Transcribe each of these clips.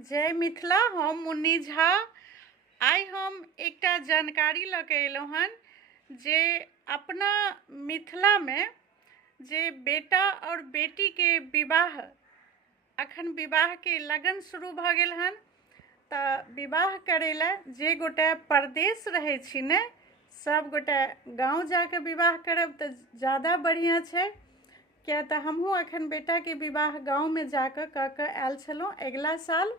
जय मिथिला। हम मुन्नी झा। आइ हम एकटा जानकारी लऽ कऽ अयलहुँ हन जे अपना मिथिला में जे बेटा और बेटी के विवाह अखन विवाह के लगन शुरू भऽ गेल हन। तऽ विवाह करै लए जे गोटे परदेश रहै छी ने, सब गोटे गाँव जाके विवाह करब तऽ ज़्यादा बढ़िआँ छै। किया तऽ हमहूँ अखन बेटा के विवाह गाँव में जाके कऽ कऽ आयल छलहुँ अगिला साल।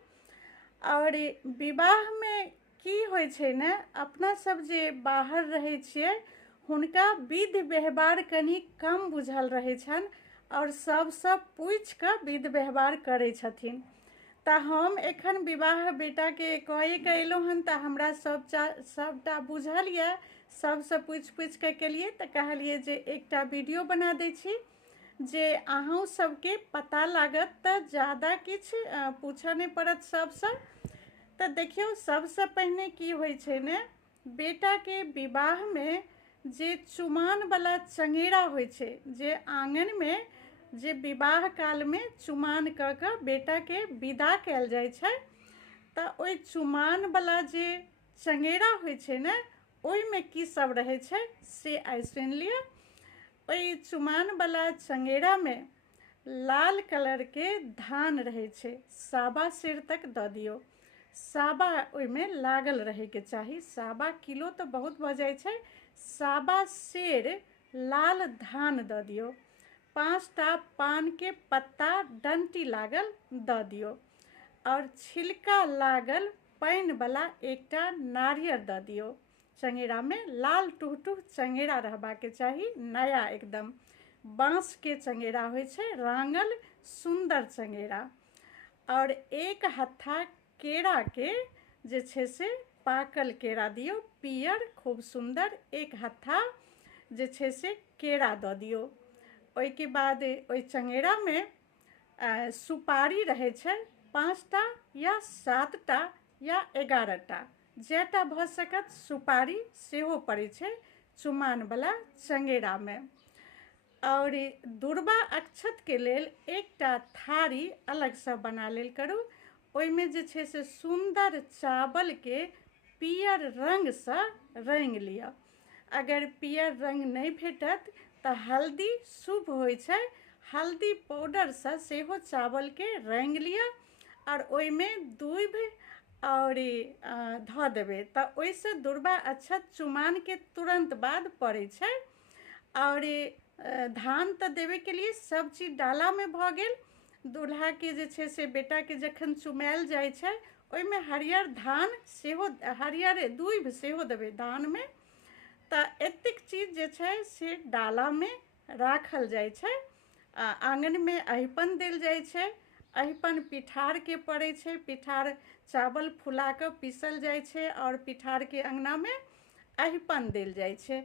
और विवाह में की होइ छै ने, अपना सब जे बाहर रहै छियै हुनका विधि व्यवहार कनि कम बुझल रहै छनि और सबसँ पूछि कऽ विधि व्यवहार करै छथिन। तऽ हम एखन विवाह बेटा के कए कऽ अयलहुँ हन तऽ हमरा सबटा बुझल यऽ, सबसँ पूछि कऽ केलियै तऽ कहलियै जे एकटा वीडियो बना दै छी जे अहूँ सबके पता लागत तऽ ज़्यादा किछु पूछऽ नहि पड़त सबसँ। तऽ देखियौ, सबसँ पहिने की होइ छै ने, बेटा के विवाह में जे चुमानवला चंगेरा होइ छै, जे आंगन में जे विवाह काल में चुमान कऽ कऽ बेटा के विदा कयल जाइ छै, तऽ ओहि चुमानवला जे चंगेरा होइ छै ने, ओहिमे की सब रहै छै से आइ सुनि लिअ। ओहि चुमानवला चंगेरा में लाल कलर के धान रहै छै, सावा सेर तक दऽ दियौ। सावा ओहिमे लागल रहैके चाही। सावा किलो तऽ बहुत भऽ जाइ छै, सावा सेर लाल धान दऽ दियौ। 5टा पान के पत्ता डंटी लागल दऽ दियौ और छिलका लागल पानिवला एकटा नारियल दऽ दियौ। चंगेरा में लाल टुहटुह चंगेरा रहबाके चाही, नया एकदम बाँस के चंगेरा होइ छै, रांगल सुंदर चंगेरा। और एक हत्था केरा के जे छै से पाकल केरा दियौ, पियर खूब सुंदर एक हत्था जे छै से केरा दऽ दियौ। ओहिके बाद ओहि चंगेरा में सुपारी रहै छै, 5टा या 7टा या 11टा, जेटा भऽ सकत सुपारी सेहो पड़ै छै चुमानवला चंगेरा में। और दुर्बा अक्षत के लेल एकटा थारी अलगसँ बना लेल करू। ओहिमे जे छै से सुंदर चावल के पियर रंगसँ रंगि लिअ। अगर पियर रंग नहीं भेटत तऽ हल्दी शुभ होइ छै, हल्दी पाउडरसँ सेहो चावल के रंगि लिअ और ओहिमे दूबि और धऽ देबै तऽ ओहिसँ दुर्बा अक्षत चुमान के तुरंत बाद पड़ै छै। और धान तऽ देबे के लिए सब चीज डाला में भऽ गेल। दूल्हा के जे छै से बेटा के जखन चुमायल जाइ छै ओहिमे हरियर धान सेहो, हरियर दूबि सेहो देबै धान में। तऽ एतेक चीज जे छै से डाला में राखल जाइ छै। आंगन में अहिपन देल जाइ छै, अहिपन पिठार के पड़ै छै, पिठार चावल फुला कऽ पीसल जाइ छै और पिठार के अंगना में अहिपन देल जाइ छै।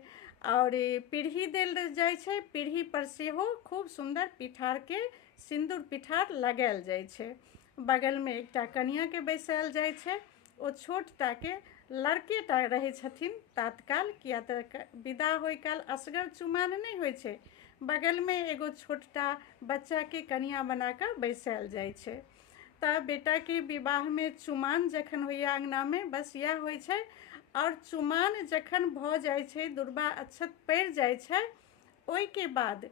और पीढ़ी देल जाइ छै, पीढ़ी पर सेहो खूब सुंदर पिठार के सिंदूर पिठार लगायल जाइ छै। बगल में एकटा कनिया के बैसायल जाइ छै, ओ छोटटा के लड़के टा रहै छथिन तात्काल, किया तऽ विदा होय काल असगर चुमान नहीं होइ छै, बगल में एगो छोटटा बच्चा के कनिया बना कऽ बैसायल जाइ छै। तऽ बेटा के विवाह में चुमान जखन होइया अंगना में, बस इएह होइ छै। और चुमान जखन भऽ जाइ छै, दुर्बा अक्षत पड़ि जाइ छै, ओहिके बाद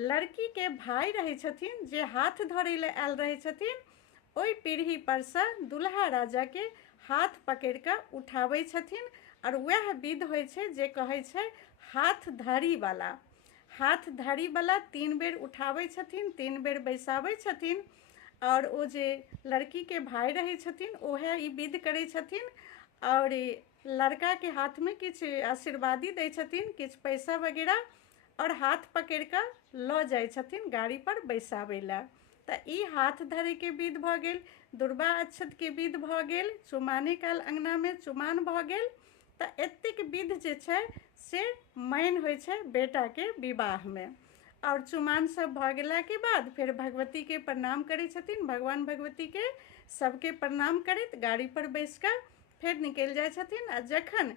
लड़की के भाई रहै छथिन जे हाथ धरै लए आयल रहै छथिन, ओहि पीढ़ी पर से दुल्हा राजा के हाथ पकड़ कऽ उठाबै छथिन। और वह विध होइ छै जे कहै छै हाथ धरी वाला। हाथ धरी वाला 3 बेर उठाबै छथिन, 3 बेर बैसाबै छथिन। और ओ जे लड़की के भाई रहै छथिन ओहे ई विध करै छथिन और लड़का के हाथ में किछु आशीर्वादी दै छथिन, किछु पैसा वगैरह, और हाथ पकड़ कऽ लऽ जाइ छथिन गाड़ी पर बैसाबै लए। तऽ ई हाथ धरे के विध भऽ गेल, दुर्बा अक्षत के विध भऽ गेल, चुमाने काल अंगना में चुमान भऽ गेल। तऽ एतेक विध जे छै से माइन होइ छै बेटा के विवाह में। और चुमान सब भऽ गेला के बाद फिर भगवती के प्रणाम करै छथिन, भगवान भगवती के सबके प्रणाम करैत गाड़ी पर बैस कऽ फिर निकलि जाइ छथिन। आ जखन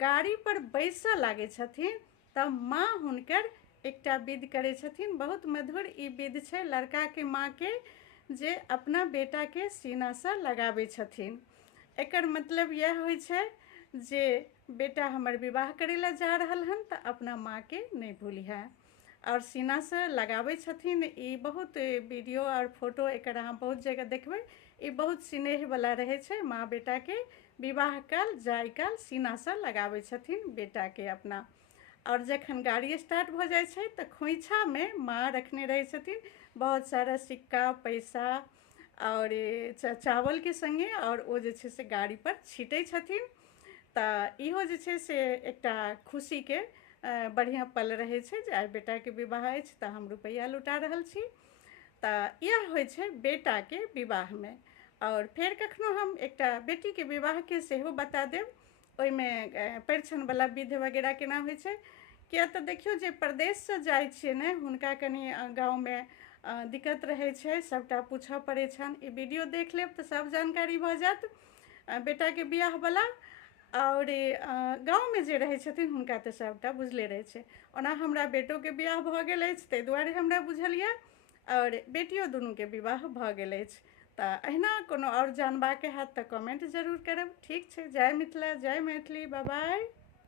गाड़ी पर बैसऽ लागै छथिन तऽ माँ हुनकर एकटा विध करै छथिन, बहुत मधुर ई विध छै। लड़का के माँ के जे अपना बेटाके सीनासँ लगाबै छथिन। एकर मतलब यह होइ छै जे बेटा हमर विवाह करै लए जा रहल हन तऽ अपना माँके नहि भूलिहे। और सीनासँ लगाबै छथिन। ई बहुत वीडियो और फोटो एकर अहाँ बहुत जगह देखबै। ई बहुत स्नेहवला रहै छै। माँ बेटाके विवाह काल जाय काल सीनासँ लगाबै छथिन बेटाके अपना। और जखन गाड़ी स्टार्ट भऽ जाइ छै तऽ खोइछामे माँ रखने रहै छथिन बहुत सारा सिक्का पैसा और चावलके संगे, और ओ जे छै से गाड़ीपर छीटै छथिन। तऽ इहो जे छै से एकटा खुशीके बढ़िआँ पल रहै छै जे आइ बेटाके विवाह अछि तऽ हम रुपैआ लुटा रहल छी। तऽ इएह होइ छै बेटाके विवाहमे। और फेर कखनो हम एकटा बेटीके विवाहके सेहो बता देब, ओहिमे परिछनवला विधि वगैरह केना होइ छै। किया तऽ देखियौ जे परदेशसँ जाइ छियै ने, हुनका कनि गाँवमे दिक्कत रहै छै, सबटा पूछऽ पड़ै छनि। ई वीडियो देख लेब तऽ सब जानकारी भऽ जायत बेटाके बियाहवला। और गाँवमे जे रहै छथिन हुनका तऽ सबटा बुझले रहै छै। ओना हमरा बेटोके बियाह भऽ गेल अछि ताहि दुआरे हमरा बुझल यऽ, और बेटियो दुनूके विवाह भऽ गेल अछि। तऽ अहिना कोनो और जानबाके हैत तऽ कमेंट जरूर करब। ठीक छै, जय मिथिला, जय मैथिली, बाय बाय।